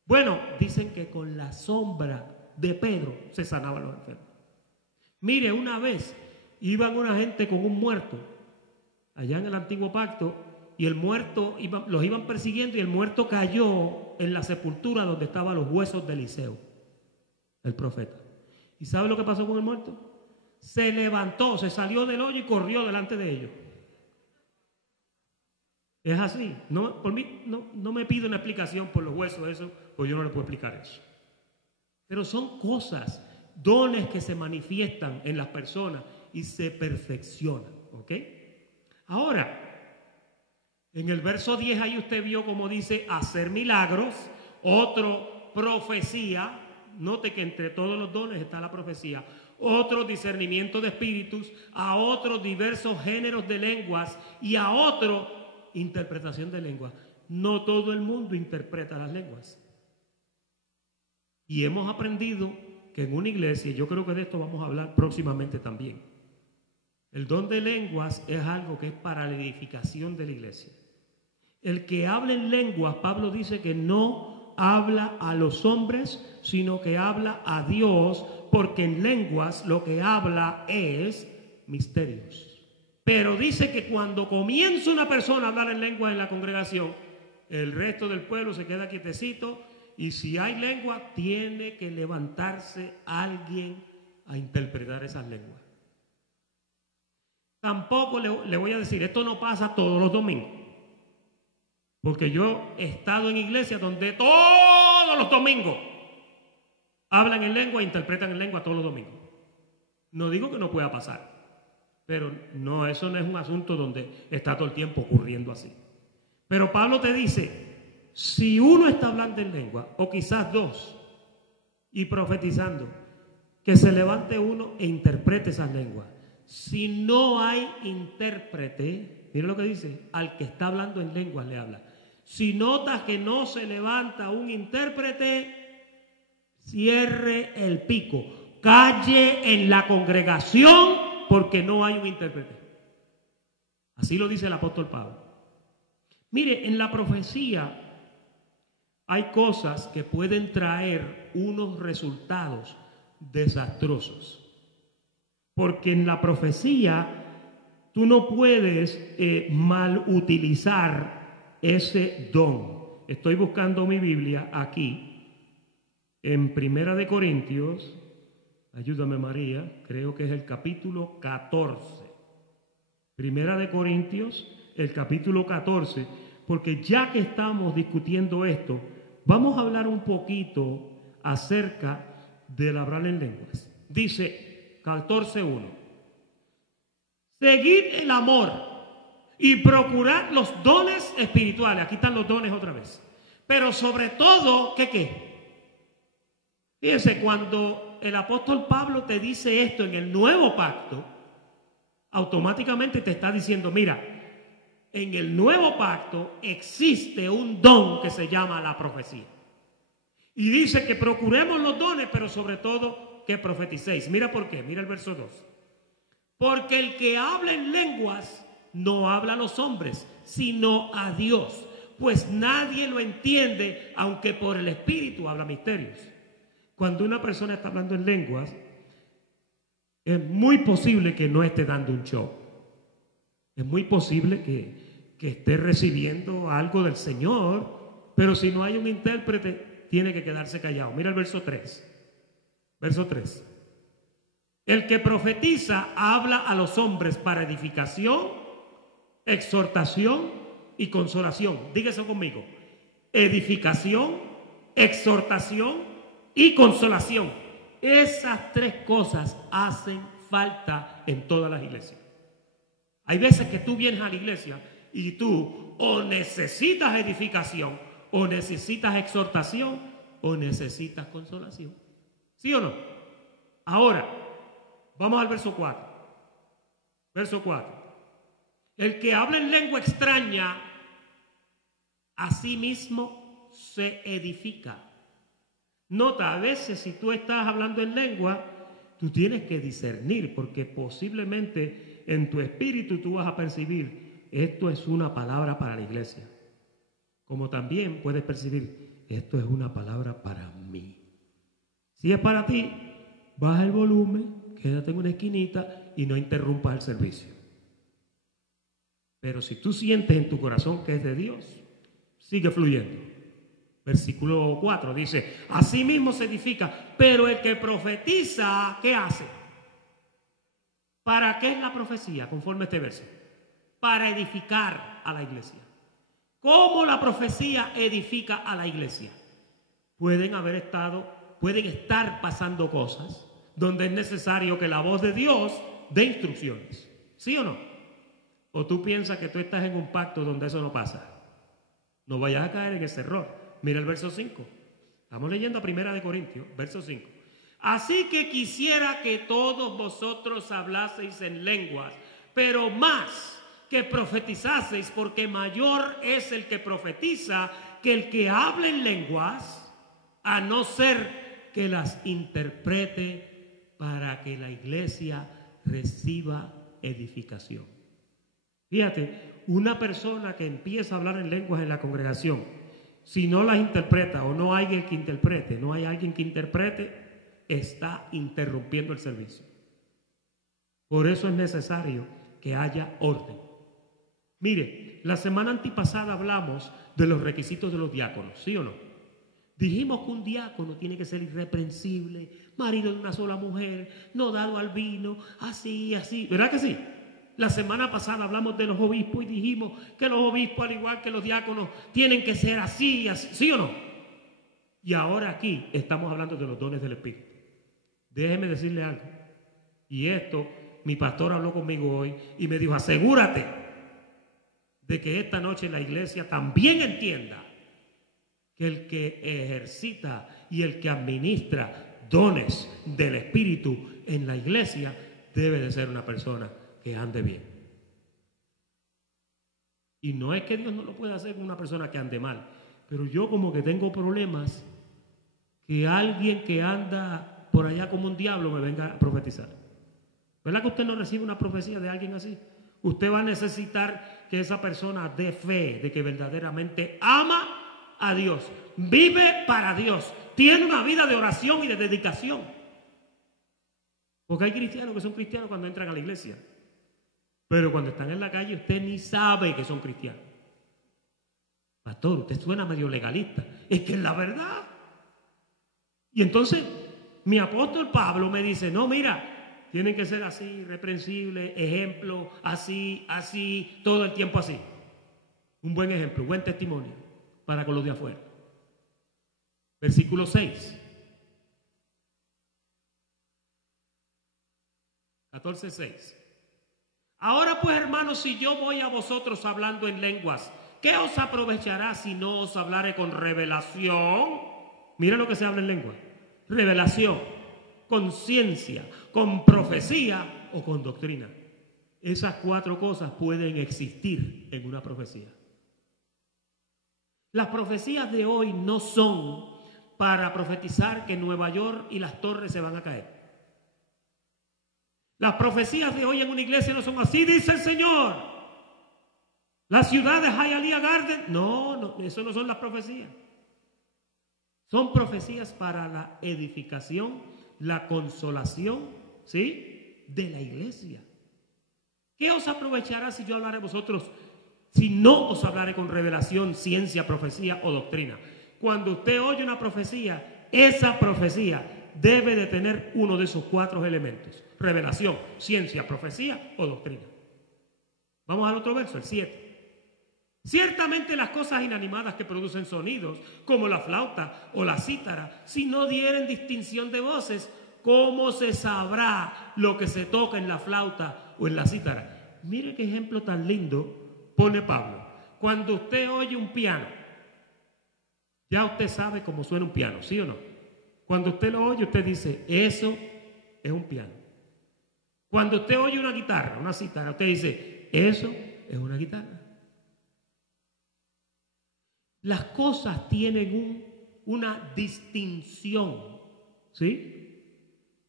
Bueno, dicen que con la sombra de Pedro se sanaban los enfermos. Mire, una vez iban una gente con un muerto allá en el antiguo pacto, y el muerto los iban persiguiendo, y el muerto cayó en la sepultura donde estaban los huesos de Eliseo, el profeta. ¿Y sabe lo que pasó con el muerto? Se levantó, se salió del hoyo y corrió delante de ellos. Es así. No, por mí, no me pide una explicación por los huesos, eso, pues yo no le puedo explicar eso. Pero son cosas, dones que se manifiestan en las personas y se perfeccionan. ¿Ok? Ahora, en el verso 10 ahí usted vio como dice hacer milagros, otro profecía. Note que entre todos los dones está la profecía. Otro discernimiento de espíritus, a otros diversos géneros de lenguas y a otro interpretación de lenguas. No todo el mundo interpreta las lenguas. Y hemos aprendido que en una iglesia, yo creo que de esto vamos a hablar próximamente también, el don de lenguas es algo que es para la edificación de la iglesia. El que habla en lenguas, Pablo dice que no habla a los hombres, sino que habla a Dios, porque en lenguas lo que habla es misterios. Pero dice que cuando comienza una persona a hablar en lenguas en la congregación, el resto del pueblo se queda quietecito, y si hay lengua, tiene que levantarse alguien a interpretar esas lenguas. Tampoco le voy a decir, esto no pasa todos los domingos, porque yo he estado en iglesias donde todos los domingos hablan en lengua e interpretan en lengua todos los domingos. No digo que no pueda pasar, pero no, eso no es un asunto donde está todo el tiempo ocurriendo así. Pero Pablo te dice, si uno está hablando en lengua, o quizás dos, y profetizando, que se levante uno e interprete esas lenguas. Si no hay intérprete, mira lo que dice, al que está hablando en lenguas le habla. Si notas que no se levanta un intérprete, cierre el pico, calle en la congregación porque no hay un intérprete. Así lo dice el apóstol Pablo. Mire, en la profecía hay cosas que pueden traer unos resultados desastrosos. Porque en la profecía tú no puedes mal utilizar ese don. Estoy buscando mi Biblia aquí, en Primera de Corintios, ayúdame María, creo que es el capítulo 14. Primera de Corintios, el capítulo 14, porque ya que estamos discutiendo esto, vamos a hablar un poquito acerca del hablar en lenguas. Dice 14:1. Seguid el amor y procurad los dones espirituales. Aquí están los dones otra vez. Pero sobre todo, ¿qué? Fíjense, cuando el apóstol Pablo te dice esto en el nuevo pacto, automáticamente te está diciendo, mira, en el nuevo pacto existe un don que se llama la profecía. Y dice que procuremos los dones, pero sobre todo que profeticéis. Mira por qué, mira el verso 2. Porque el que habla en lenguas no habla a los hombres, sino a Dios, pues nadie lo entiende, aunque por el Espíritu habla misterios. Cuando una persona está hablando en lenguas, es muy posible que no esté dando un show. Es muy posible que esté recibiendo algo del Señor, pero si no hay un intérprete, tiene que quedarse callado. Mira el verso 3. Verso 3. El que profetiza habla a los hombres para edificación, exhortación y consolación. Dígase conmigo. Edificación, exhortación y consolación. Esas tres cosas hacen falta en todas las iglesias. Hay veces que tú vienes a la iglesia y tú o necesitas edificación o necesitas exhortación o necesitas consolación. ¿Sí o no? Ahora, vamos al verso 4. Verso 4. El que habla en lengua extraña, a sí mismo se edifica. Nota, a veces si tú estás hablando en lengua, tú tienes que discernir, porque posiblemente en tu espíritu tú vas a percibir, esto es una palabra para la iglesia. Como también puedes percibir, esto es una palabra para mí. Si es para ti, baja el volumen, quédate en una esquinita y no interrumpas el servicio. Pero si tú sientes en tu corazón que es de Dios, sigue fluyendo. Versículo 4 dice, así mismo se edifica, pero el que profetiza, ¿qué hace? ¿Para qué es la profecía? Conforme a este verso. Para edificar a la iglesia. ¿Cómo la profecía edifica a la iglesia? Pueden estar pasando cosas donde es necesario que la voz de Dios dé instrucciones. ¿Sí o no? ¿O tú piensas que tú estás en un pacto donde eso no pasa? No vayas a caer en ese error. Mira el verso 5. Estamos leyendo a 1 Corintios, verso 5. Así que quisiera que todos vosotros hablaseis en lenguas, pero más que profetizaseis, porque mayor es el que profetiza que el que habla en lenguas, a no ser que las interprete para que la iglesia reciba edificación. Fíjate, una persona que empieza a hablar en lenguas en la congregación, si no las interpreta o no hay alguien que interprete, está interrumpiendo el servicio. Por eso es necesario que haya orden. Mire, la semana antipasada hablamos de los requisitos de los diáconos, ¿sí o no? Dijimos que un diácono tiene que ser irreprensible, marido de una sola mujer, no dado al vino, así, ¿verdad que sí? La semana pasada hablamos de los obispos y dijimos que los obispos, al igual que los diáconos, tienen que ser así, ¿sí o no? Y ahora aquí estamos hablando de los dones del Espíritu. Déjeme decirle algo. Y esto, mi pastor habló conmigo hoy y me dijo, asegúrate de que esta noche la iglesia también entienda que el que ejercita y el que administra dones del Espíritu en la iglesia debe de ser una persona que ande bien. Y no es que Dios no lo pueda hacer con una persona que ande mal, pero yo como que tengo problemas que alguien que anda por allá como un diablo me venga a profetizar. ¿Verdad que usted no recibe una profecía de alguien así? Usted va a necesitar que esa persona dé fe de que verdaderamente ama a Dios, vive para Dios, tiene una vida de oración y de dedicación. Porque hay cristianos que son cristianos cuando entran a la iglesia, pero cuando están en la calle usted ni sabe que son cristianos. Pastor, usted suena medio legalista. Es que es la verdad. Y entonces mi apóstol Pablo me dice, no, mira, tienen que ser así, irreprensibles, ejemplo, así, todo el tiempo así. Un buen ejemplo, buen testimonio para con los de afuera. Versículo 6. 14:6. Ahora pues, hermanos, si yo voy a vosotros hablando en lenguas, ¿qué os aprovechará si no os hablare con revelación? Mira lo que se habla en lengua. Revelación, con ciencia, con profecía o con doctrina. Esas 4 cosas pueden existir en una profecía. Las profecías de hoy no son para profetizar que Nueva York y las torres se van a caer. Las profecías de hoy en una iglesia no son así, dice el Señor. La ciudad de Hialeah Garden, no, eso no son las profecías. Son profecías para la edificación, la consolación, ¿sí?, de la iglesia. ¿Qué os aprovechará si yo hablaré a vosotros, si no os hablaré con revelación, ciencia, profecía o doctrina? Cuando usted oye una profecía, esa profecía debe de tener uno de esos 4 elementos: revelación, ciencia, profecía o doctrina. Vamos al otro verso, el 7. Ciertamente las cosas inanimadas que producen sonidos, como la flauta o la cítara, si no dieren distinción de voces, ¿cómo se sabrá lo que se toca en la flauta o en la cítara? Mire qué ejemplo tan lindo pone Pablo. Cuando usted oye un piano, Ya usted sabe cómo suena un piano, ¿sí o no? Cuando usted lo oye, usted dice, eso es un piano. Cuando usted oye una guitarra, una cítara, usted dice, eso es una guitarra. Las cosas tienen una distinción, ¿sí?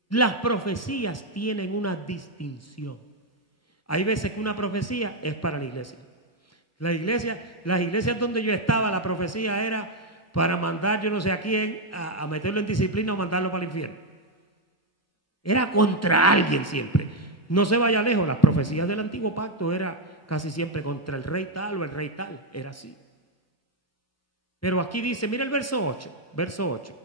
Las profecías tienen una distinción. Hay veces que una profecía es para la iglesia. Las iglesias donde yo estaba, la profecía era para mandar yo no sé a quién a meterlo en disciplina o mandarlo para el infierno. Era contra alguien siempre. No se vaya lejos, las profecías del antiguo pacto era casi siempre contra el rey tal o el rey tal. Era así. Pero aquí dice, mira el verso 8. Verso 8.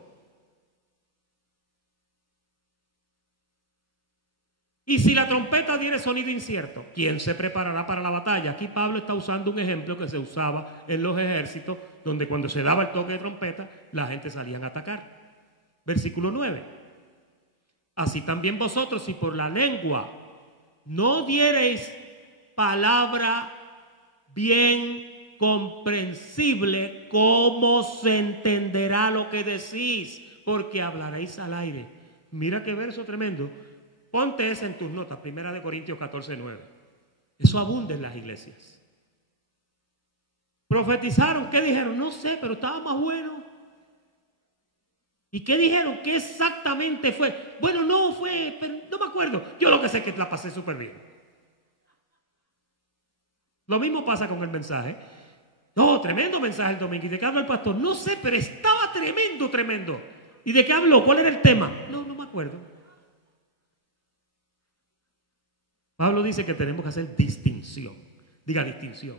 Y si la trompeta diere sonido incierto, ¿quién se preparará para la batalla? Aquí Pablo está usando un ejemplo que se usaba en los ejércitos, donde cuando se daba el toque de trompeta, la gente salía a atacar. Versículo 9. Así también vosotros, si por la lengua no diereis palabra bien comprensible, ¿cómo se entenderá lo que decís? Porque hablaréis al aire. Mira qué verso tremendo. Ponte ese en tus notas, 1 Corintios 14:9. Eso abunda en las iglesias. Profetizaron, ¿qué dijeron? No sé, pero estaba más bueno. ¿Y qué dijeron? ¿Qué exactamente fue? Bueno, no fue, pero no me acuerdo. Yo lo que sé es que la pasé súper bien. Lo mismo pasa con el mensaje. No, tremendo mensaje el domingo. ¿Y de qué habló el pastor? No sé, pero estaba tremendo, tremendo. ¿Y de qué habló? ¿Cuál era el tema? No me acuerdo. Pablo dice que tenemos que hacer distinción. Diga distinción.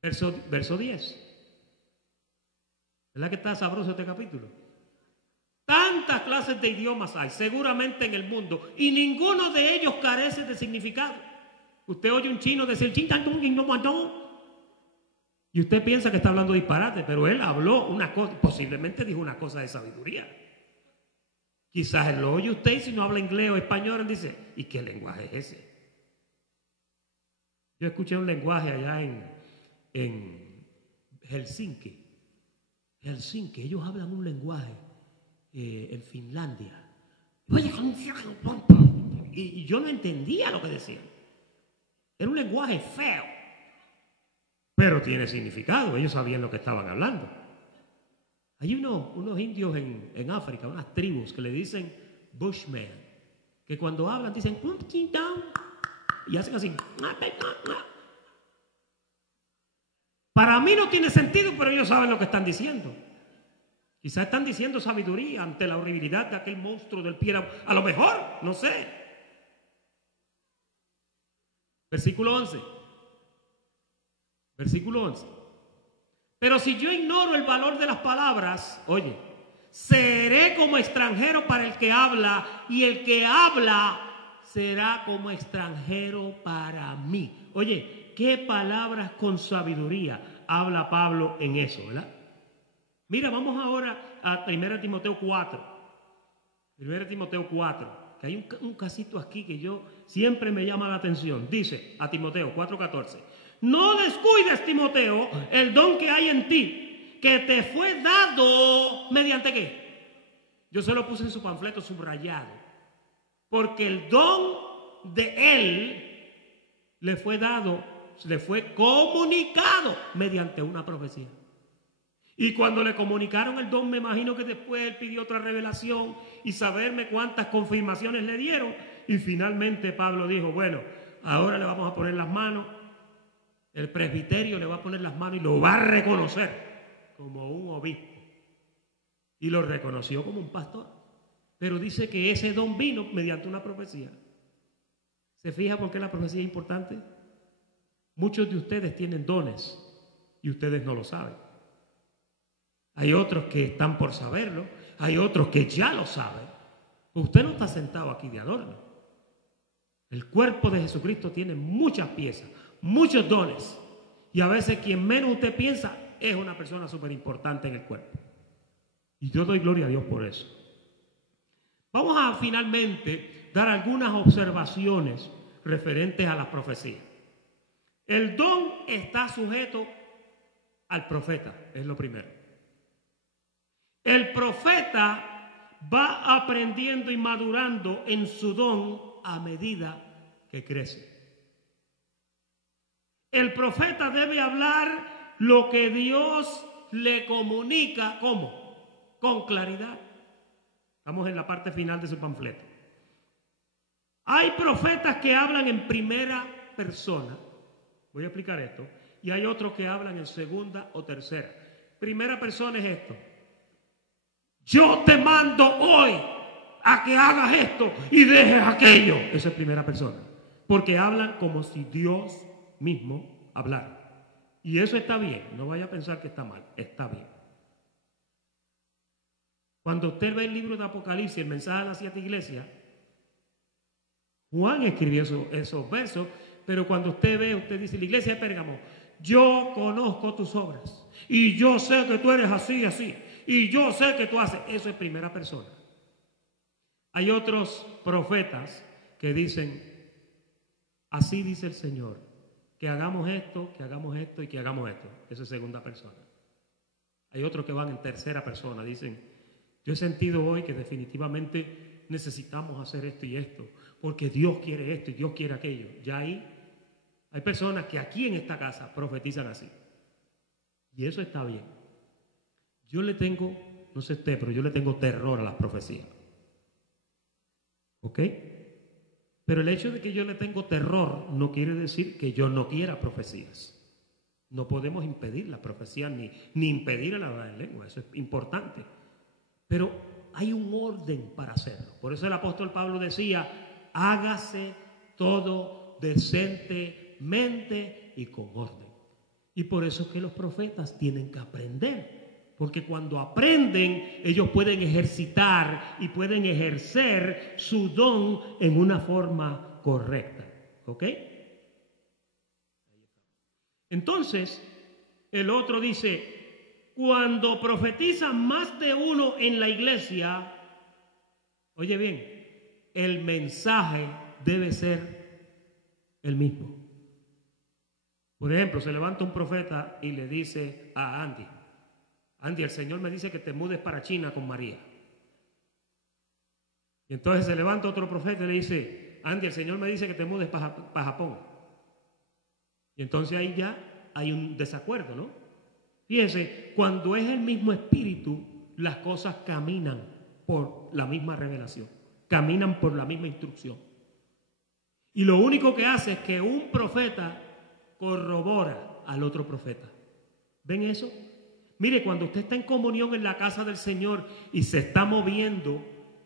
Verso 10. ¿Verdad que está sabroso este capítulo? Tantas clases de idiomas hay seguramente en el mundo y ninguno de ellos carece de significado. Usted oye un chino decir chin tan tung no matón y usted piensa que está hablando disparate, pero él habló una cosa, posiblemente dijo una cosa de sabiduría. Quizás él lo oye usted y si no habla inglés o español, él dice, ¿y qué lenguaje es ese? Yo escuché un lenguaje allá en Helsinki. Ellos hablan un lenguaje en Finlandia. Y yo no entendía lo que decían. Era un lenguaje feo, pero tiene significado. Ellos sabían lo que estaban hablando. Hay unos indios en África, unas tribus que le dicen Bushman, que cuando hablan dicen y hacen así. Para mí no tiene sentido, pero ellos saben lo que están diciendo. Quizás están diciendo sabiduría ante la horribilidad de aquel monstruo del pie. A lo mejor, no sé. Versículo 11. Pero si yo ignoro el valor de las palabras, oye, seré como extranjero para el que habla, y el que habla será como extranjero para mí. Oye, qué palabras con sabiduría habla Pablo en eso, ¿verdad? Mira, vamos ahora a 1 Timoteo 4. 1 Timoteo 4, que hay un casito aquí que yo siempre me llama la atención. Dice a Timoteo 4:14. No descuides, Timoteo, el don que hay en ti, que te fue dado mediante ¿qué? Yo se lo puse en su panfleto subrayado. Porque el don de él le fue dado, le fue comunicado mediante una profecía. Y cuando le comunicaron el don, me imagino que después él pidió otra revelación y saberme cuántas confirmaciones le dieron. Y finalmente Pablo dijo, bueno, ahora le vamos a poner las manos. El presbiterio le va a poner las manos y lo va a reconocer como un obispo. Y lo reconoció como un pastor. Pero dice que ese don vino mediante una profecía. ¿Se fija por qué la profecía es importante? Muchos de ustedes tienen dones y ustedes no lo saben. Hay otros que están por saberlo. Hay otros que ya lo saben. Usted no está sentado aquí de adorno. El cuerpo de Jesucristo tiene muchas piezas, muchos dones. Y a veces quien menos usted piensa es una persona súper importante en el cuerpo. Y yo doy gloria a Dios por eso. Vamos a finalmente dar algunas observaciones referentes a las profecías. El don está sujeto al profeta, es lo primero. El profeta va aprendiendo y madurando en su don a medida que crece. El profeta debe hablar lo que Dios le comunica, ¿cómo? Con claridad. Estamos en la parte final de su panfleto. Hay profetas que hablan en primera persona. Voy a explicar esto. Y hay otros que hablan en segunda o tercera. Primera persona es esto. Yo te mando hoy a que hagas esto y dejes aquello. Eso es primera persona. Porque hablan como si Dios mismo hablara. Y eso está bien. No vaya a pensar que está mal. Está bien. Cuando usted ve el libro de Apocalipsis, el mensaje a las 7 iglesias, Juan escribió esos versos, pero cuando usted ve, usted dice, la iglesia de Pérgamo, yo conozco tus obras y yo sé que tú eres así, así, y yo sé que tú haces. Eso es primera persona. Hay otros profetas que dicen, así dice el Señor, que hagamos esto y que hagamos esto. Eso es segunda persona. Hay otros que van en tercera persona, dicen, yo he sentido hoy que definitivamente necesitamos hacer esto y esto, porque Dios quiere esto y Dios quiere aquello. Ya ahí hay personas que aquí en esta casa profetizan así. Y eso está bien. Yo le tengo, no sé usted, pero yo le tengo terror a las profecías. ¿Ok? Pero el hecho de que yo le tengo terror no quiere decir que yo no quiera profecías. No podemos impedir la profecía ni impedir el hablar en lengua. Eso es importante. Pero hay un orden para hacerlo. Por eso el apóstol Pablo decía, hágase todo decentemente y con orden. Y por eso es que los profetas tienen que aprender. Porque cuando aprenden, ellos pueden ejercitar y pueden ejercer su don en una forma correcta. ¿Ok? Entonces, el otro dice, cuando profetiza más de uno en la iglesia, oye bien, el mensaje debe ser el mismo. Por ejemplo, se levanta un profeta y le dice a Andy, el Señor me dice que te mudes para China con María. Y entonces se levanta otro profeta y le dice, Andy, el Señor me dice que te mudes para Japón. Y entonces ahí ya hay un desacuerdo, ¿no? Fíjense, cuando es el mismo espíritu, las cosas caminan por la misma revelación, caminan por la misma instrucción. Y lo único que hace es que un profeta corrobora al otro profeta. ¿Ven eso? Mire, cuando usted está en comunión en la casa del Señor y se está moviendo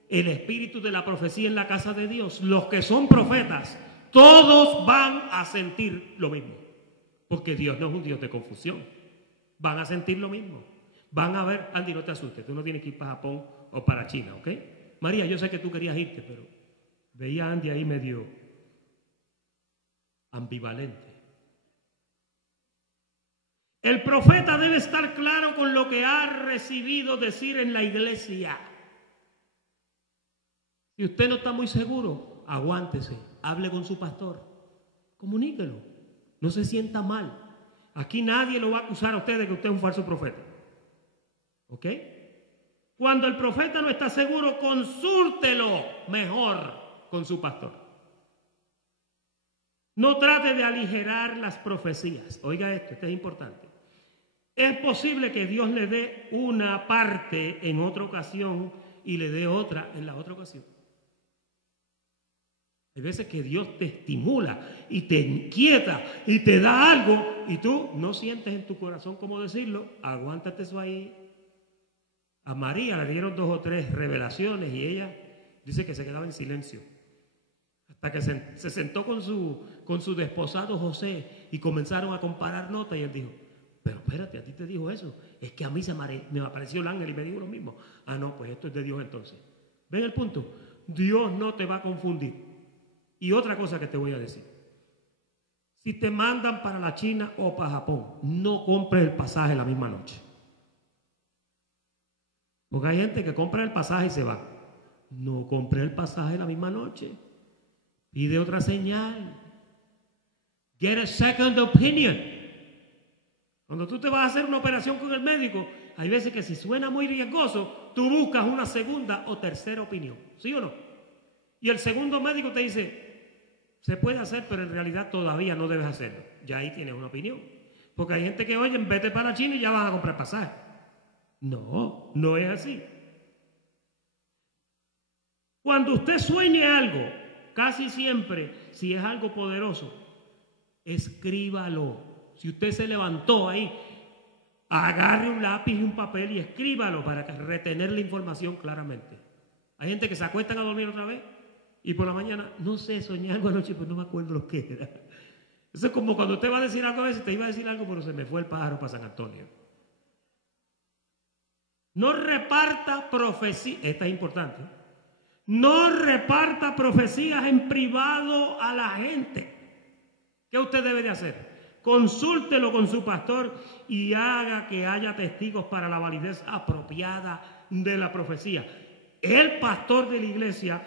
el espíritu de la profecía en la casa de Dios, los que son profetas, todos van a sentir lo mismo. Porque Dios no es un Dios de confusión. Van a sentir lo mismo. Van a ver, Andy, no te asustes, tú no tienes que ir para Japón o para China, ¿ok? María, yo sé que tú querías irte, pero veía a Andy ahí medio ambivalente. El profeta debe estar claro con lo que ha recibido decir en la iglesia. Si usted no está muy seguro, aguántese, hable con su pastor, comuníquelo, no se sienta mal. Aquí nadie lo va a acusar a usted de que usted es un falso profeta. ¿Ok? Cuando el profeta no está seguro, consúltelo mejor con su pastor. No trate de aligerar las profecías. Oiga esto es importante. Es posible que Dios le dé una parte en otra ocasión y le dé otra en la otra ocasión. Hay veces que Dios te estimula y te inquieta y te da algo y tú no sientes en tu corazón cómo decirlo. Aguántate eso ahí. A María le dieron 2 o 3 revelaciones y ella dice que se quedaba en silencio. Hasta que se sentó con su desposado José y comenzaron a comparar notas y él dijo, pero espérate, a ti te dijo eso. Es que a mí me apareció el ángel y me dijo lo mismo. Ah, no, pues esto es de Dios entonces. ¿Ven el punto? Dios no te va a confundir. Y otra cosa que te voy a decir. Si te mandan para la China o para Japón, no compres el pasaje la misma noche. Porque hay gente que compra el pasaje y se va. No compre el pasaje la misma noche. Pide otra señal. Get a second opinion. Cuando tú te vas a hacer una operación con el médico, hay veces que si suena muy riesgoso, tú buscas una segunda o tercera opinión, ¿sí o no? Y el segundo médico te dice, se puede hacer, pero en realidad todavía no debes hacerlo. Ya ahí tienes una opinión. Porque hay gente que, oye, vete para China y ya vas a comprar pasaje. No, no es así. Cuando usted sueñe algo, casi siempre, si es algo poderoso, escríbalo. Si usted se levantó ahí, agarre un lápiz y un papel y escríbalo para retener la información claramente. Hay gente que se acuestan a dormir otra vez y por la mañana, no sé, soñé algo anoche, pero no me acuerdo lo que era. Eso es como cuando usted va a decir algo a veces, te iba a decir algo, pero se me fue el pájaro para San Antonio. No reparta profecías, esta es importante. No reparta profecías en privado a la gente. ¿Qué usted debe de hacer? Consúltelo con su pastor y haga que haya testigos para la validez apropiada de la profecía. El pastor de la iglesia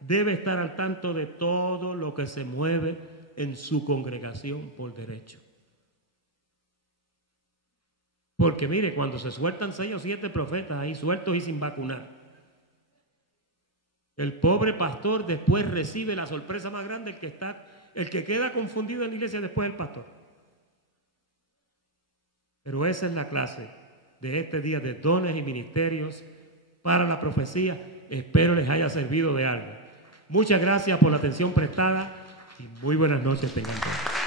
debe estar al tanto de todo lo que se mueve en su congregación por derecho. Porque mire, cuando se sueltan 6 o 7 profetas ahí sueltos y sin vacunar, el pobre pastor después recibe la sorpresa más grande, el que queda confundido en la iglesia después del pastor. Pero esa es la clase de este día de dones y ministerios para la profecía. Espero les haya servido de algo. Muchas gracias por la atención prestada y muy buenas noches tengan todos.